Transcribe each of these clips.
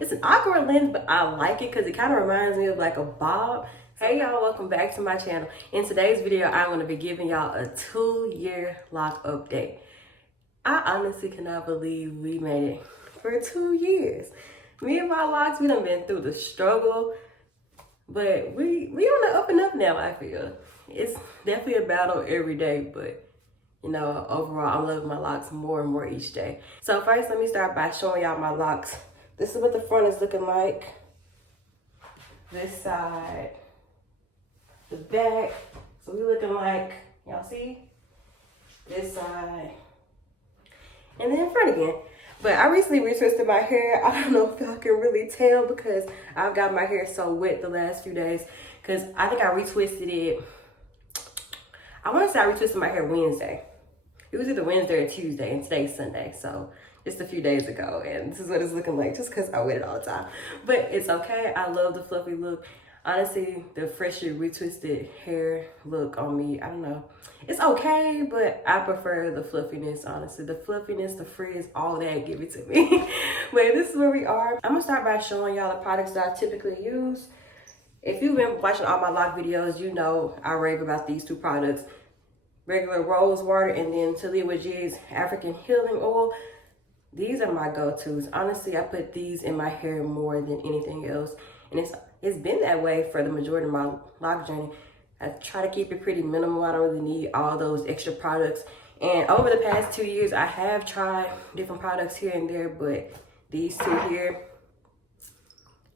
It's an awkward length, but I like it because it kind of reminds me of like a bob. Hey y'all, welcome back to my channel. In today's video, I'm going to be giving y'all a 2-year lock update. I honestly cannot believe we made it for 2 years. Me and my locks, we done been through the struggle, but we on the up and up now, I feel. It's definitely a battle every day, but you know, overall, I'm loving my locks more and more each day. So first, let me start by showing y'all my locks. This is what the front is looking like. This side, the back. So we looking like, y'all see? This side. And then front again. But I recently retwisted my hair. I don't know if y'all can really tell because I've got my hair so wet the last few days. Because I think I retwisted it. I want to say I retwisted my hair Wednesday. It was either Wednesday or Tuesday, and today's Sunday. So just a few days ago, and this is what it's looking like just because I wait it all the time. But it's okay. I love the fluffy look. Honestly, the freshly retwisted hair look on me, I don't know. It's okay, but I prefer the fluffiness, honestly. The fluffiness, the frizz, all that, give it to me. But this is where we are. I'm gonna start by showing y'all the products that I typically use. If you've been watching all my lock videos, you know I rave about these two products. Regular rose water and then Talia Wajid's African Healing Oil. These are my go-tos. Honestly, I put these in my hair more than anything else. And it's been that way for the majority of my lock journey. I try to keep it pretty minimal. I don't really need all those extra products. And over the past 2 years, I have tried different products here and there, but these two here,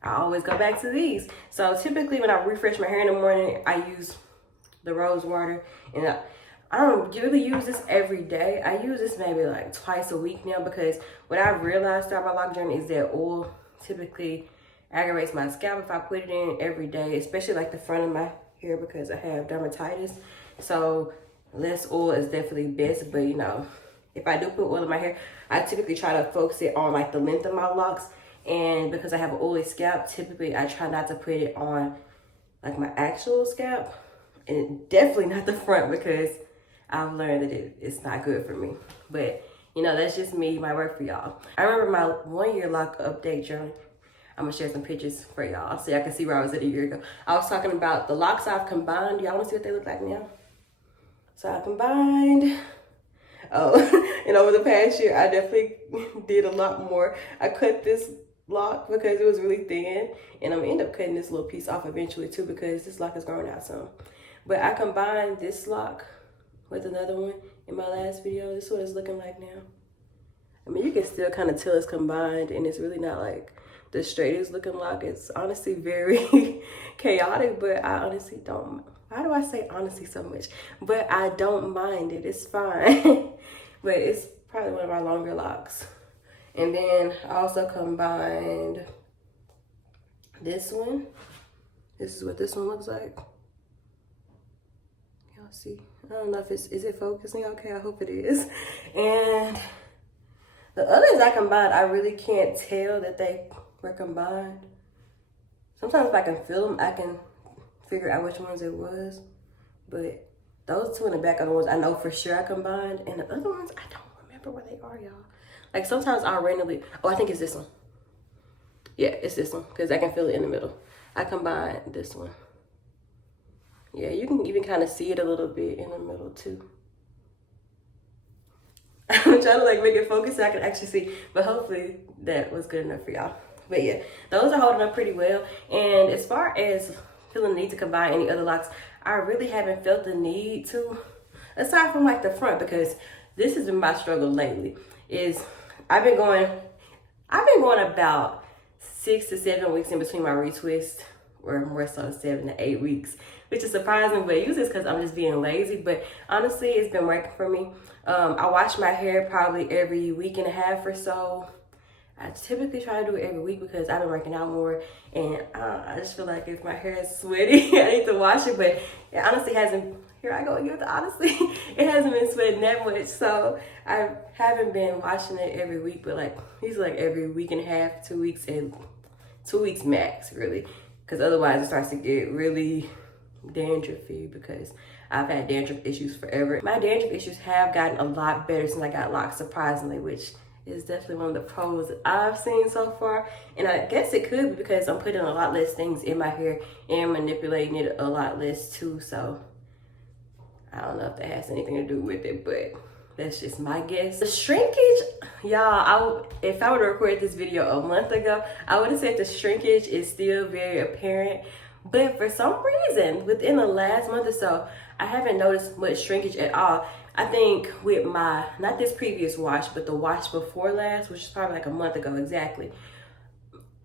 I always go back to these. So typically when I refresh my hair in the morning, I use the rose water. And I don't really use this every day. I use this maybe like twice a week now because what I've realized throughout my lock journey is that oil typically aggravates my scalp if I put it in every day, especially like the front of my hair because I have dermatitis. So less oil is definitely best, but you know, if I do put oil in my hair, I typically try to focus it on like the length of my locks. And because I have an oily scalp, typically I try not to put it on like my actual scalp, and definitely not the front because I've learned that it's not good for me. But, you know, that's just me, my work for y'all. I remember my 1-year lock update journey. I'm gonna share some pictures for y'all so y'all can see where I was at a year ago. I was talking about the locks I've combined. Y'all wanna see what they look like now? So I combined. Oh, and over the past year, I definitely did a lot more. I cut this lock because it was really thin, and I'm gonna end up cutting this little piece off eventually too because this lock is growing out some. But I combined this lock with another one in my last video. This is what it's looking like now. I mean, you can still kind of tell it's combined, and it's really not like the straightest looking lock. It's honestly very chaotic, but I honestly don't. Why do I say honestly so much? But I don't mind it. It's fine. But it's probably one of my longer locks. And then I also combined this one. This is what this one looks like. Y'all see? I don't know if is it focusing okay? I hope it is. And the others I combined, I really can't tell that they were combined. Sometimes if I can feel them, I can figure out which ones it was. But those two in the back are the ones I know for sure I combined. And the other ones, I don't remember where they are, y'all. Like sometimes I'll randomly, oh, I think it's this one. Yeah, it's this one because I can feel it in the middle. I combined this one. Yeah, you can even kind of see it a little bit in the middle too. I'm trying to like make it focus so I can actually see, but hopefully that was good enough for y'all. But yeah, those are holding up pretty well. And as far as feeling the need to combine any other locks, I really haven't felt the need to, aside from like the front, because this has been my struggle lately, is I've been going about 6 to 7 weeks in between my retwist, or more so 7 to 8 weeks, which is surprising, but usually it's because I'm just being lazy. But honestly, it's been working for me. I wash my hair probably every week and a half or so. I typically try to do it every week because I've been working out more, and I just feel like if my hair is sweaty, I need to wash it. But it honestly hasn't, here I go again with the honestly, it hasn't been sweating that much, so I haven't been washing it every week, but like these are like every week and a half, 2 weeks, and 2 weeks max, really, because otherwise it starts to get really dandruffy because I've had dandruff issues forever. My dandruff issues have gotten a lot better since I got locks, surprisingly, which is definitely one of the pros that I've seen so far. And I guess it could be because I'm putting a lot less things in my hair and manipulating it a lot less too. So I don't know if that has anything to do with it, but that's just my guess. The shrinkage, y'all, if I would have recorded this video a month ago, I would have said the shrinkage is still very apparent. But for some reason, within the last month or so, I haven't noticed much shrinkage at all. I think with my, not this previous wash, but the wash before last, which is probably like a month ago exactly,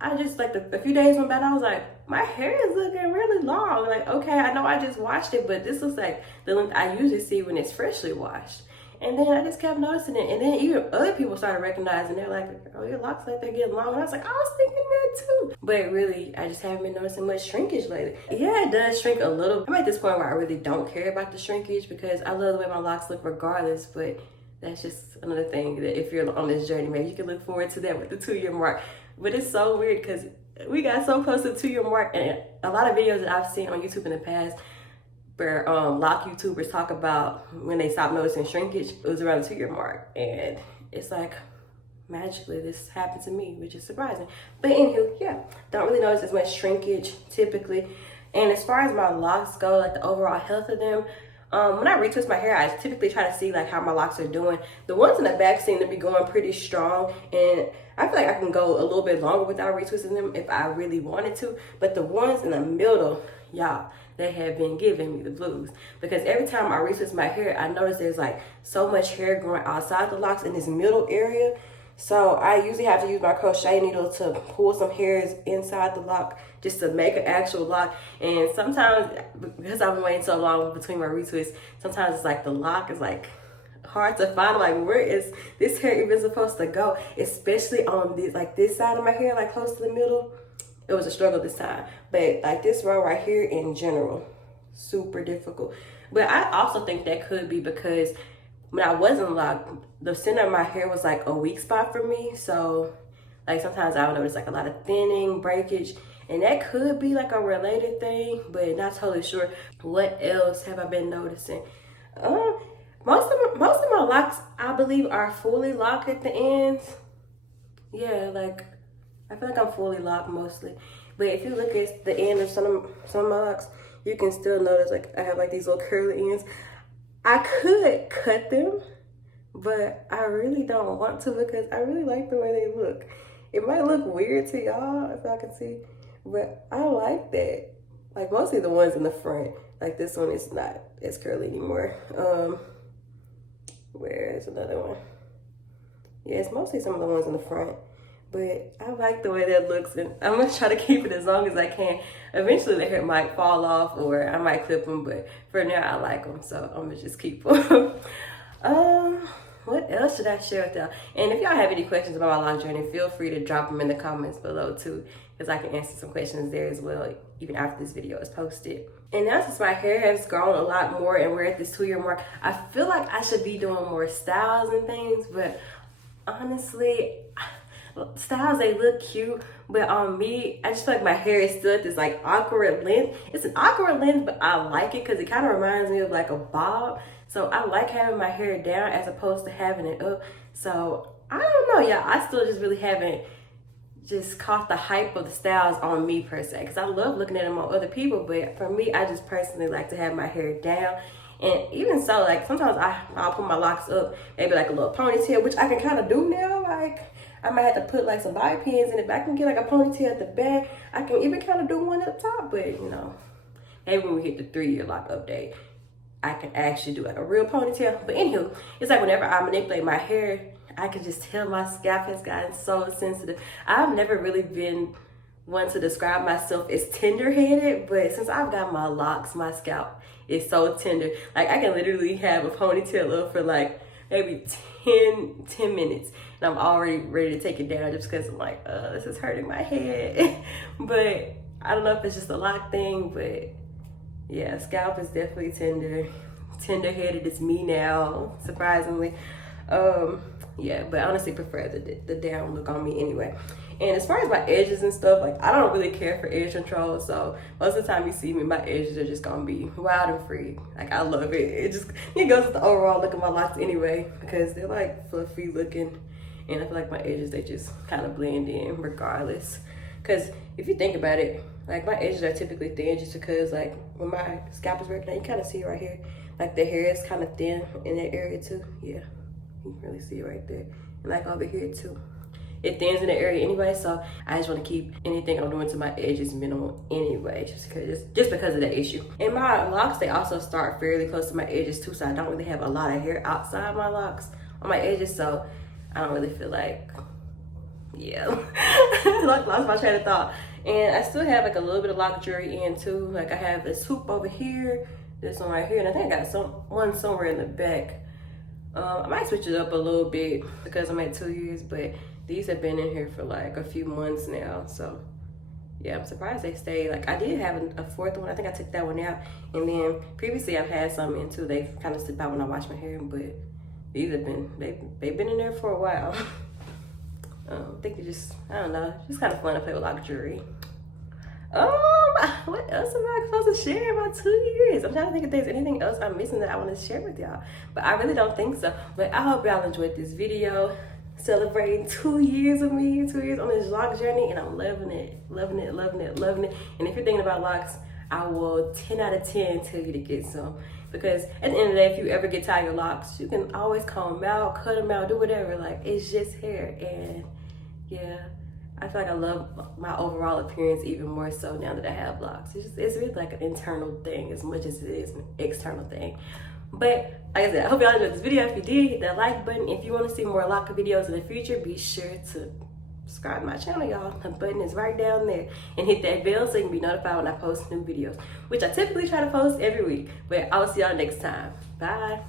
I just like a few days went by and I was like, my hair is looking really long. Like, okay, I know I just washed it, but this looks like the length I usually see when it's freshly washed. And then I just kept noticing it. And then even other people started recognizing, they're like, oh, your locks like they're getting long. And I was like, I was thinking that too. But really, I just haven't been noticing much shrinkage lately. Yeah, it does shrink a little. I'm at this point where I really don't care about the shrinkage because I love the way my locks look regardless. But that's just another thing that if you're on this journey, maybe you can look forward to that with the 2-year mark. But it's so weird because we got so close to the 2-year mark. And a lot of videos that I've seen on YouTube in the past where lock YouTubers talk about when they stop noticing shrinkage, it was around the 2-year mark. And it's like, magically this happened to me, which is surprising. But anywho, yeah, don't really notice as much shrinkage typically. And as far as my locks go, like the overall health of them, when I retwist my hair, I typically try to see like how my locks are doing. The ones in the back seem to be going pretty strong, and I feel like I can go a little bit longer without retwisting them if I really wanted to. But the ones in the middle, y'all, they have been giving me the blues because every time I retwist my hair, I notice there's like so much hair growing outside the locks in this middle area. So I usually have to use my crochet needle to pull some hairs inside the lock just to make an actual lock. And sometimes, because I've been waiting so long between my retwists, sometimes it's like the lock is like hard to find. Like, where is this hair even supposed to go? Especially on this, like this side of my hair, like close to the middle. It was a struggle this time. But like this row right here in general, super difficult. But I also think that could be because when I wasn't locked, the center of my hair was like a weak spot for me. So like sometimes I would notice like a lot of thinning, breakage, and that could be like a related thing, but not totally sure. What else have I been noticing? Most of my locks, I believe, are fully locked at the ends. Yeah, like I feel like I'm fully locked mostly. But if you look at the end of some of my locks, you can still notice like I have like these little curly ends. I could cut them, but I really don't want to because I really like the way they look. It might look weird to y'all if I can see, but I like that. Like mostly the ones in the front. Like this one is not as curly anymore. Where's another one? Yeah, it's mostly some of the ones in the front. But I like the way that looks, and I'm gonna try to keep it as long as I can. Eventually the hair might fall off or I might clip them, but for now I like them, so I'm gonna just keep them. What else should I share with y'all? And if y'all have any questions about my lock journey, feel free to drop them in the comments below too, because I can answer some questions there as well, even after this video is posted. And now since my hair has grown a lot more and we're at this 2-year mark, I feel like I should be doing more styles and things, but honestly, styles, they look cute, but on me, I just feel like my hair is still at this like awkward length. It's an awkward length, but I like it because it kind of reminds me of like a bob. So I like having my hair down as opposed to having it up. So I don't know, y'all. I still just really haven't just caught the hype of the styles on me per se, because I love looking at them on other people, but for me, I just personally like to have my hair down. And even so, like sometimes I'll put my locks up, maybe like a little ponytail, which I can kind of do now. Like I might have to put like some bobby pins in it, but I can get like a ponytail at the back. I can even kind of do one at the top, but you know, maybe when we hit the 3-year lock update, I can actually do like a real ponytail. But anywho, it's like whenever I manipulate my hair, I can just tell my scalp has gotten so sensitive. I've never really been one to describe myself as tender-headed, but since I've got my locks, my scalp is so tender. Like I can literally have a ponytail up for like maybe 10 minutes and I'm already ready to take it down just because I'm like, this is hurting my head. But I don't know if it's just a lock thing, but yeah, scalp is definitely tender-headed. It's me now, surprisingly. Yeah, but I honestly prefer the down look on me anyway. And as far as my edges and stuff, like I don't really care for edge control, so most of the time you see me, my edges are just gonna be wild and free. Like I love it. It goes with the overall look of my locks anyway, because they're like fluffy looking And I feel like my edges, they just kind of blend in regardless. Because if you think about it, like my edges are typically thin just because like when my scalp is working out, you kind of see it right here. Like the hair is kind of thin in that area too. Yeah, you can really see it right there. And like over here too. It thins in the area anyway, so I just want to keep anything I'm doing to my edges minimal anyway, just because of that issue. And my locks, they also start fairly close to my edges too, so I don't really have a lot of hair outside my locks on my edges, so I don't really feel like, yeah, like lost my train of thought. And I still have like a little bit of lock jewelry in too. Like I have this hoop over here, this one right here, and I think I got one somewhere in the back. I might switch it up a little bit because I'm at 2 years, but these have been in here for like a few months now, so yeah, I'm surprised they stayed. Like I did have a fourth one. I think I took that one out, and then previously I've had some in too. They kind of slip out when I wash my hair, but these have been they've been in there for a while. I think it's I don't know, just kind of fun to play with lock jewelry. What else am I supposed to share about 2 years? I'm trying to think if there's anything else I'm missing that I want to share with y'all, but I really don't think so. But I hope y'all enjoyed this video, celebrating 2 years of me, 2 years on this lock journey, and I'm loving it, loving it, loving it, loving it. And if you're thinking about locks, I will 10 out of 10 tell you to get some, because at the end of the day, if you ever get tired of your locks, you can always comb them out, cut them out, do whatever. Like, it's just hair. And yeah, I feel like I love my overall appearance even more so now that I have locks. It's really like an internal thing as much as it is an external thing. But like I said, I hope y'all enjoyed this video. If you did, hit that like button. If you want to see more lock videos in the future, be sure to subscribe to my channel, y'all. The button is right down there. And hit that bell so you can be notified when I post new videos, which I typically try to post every week. But I will see y'all next time. Bye.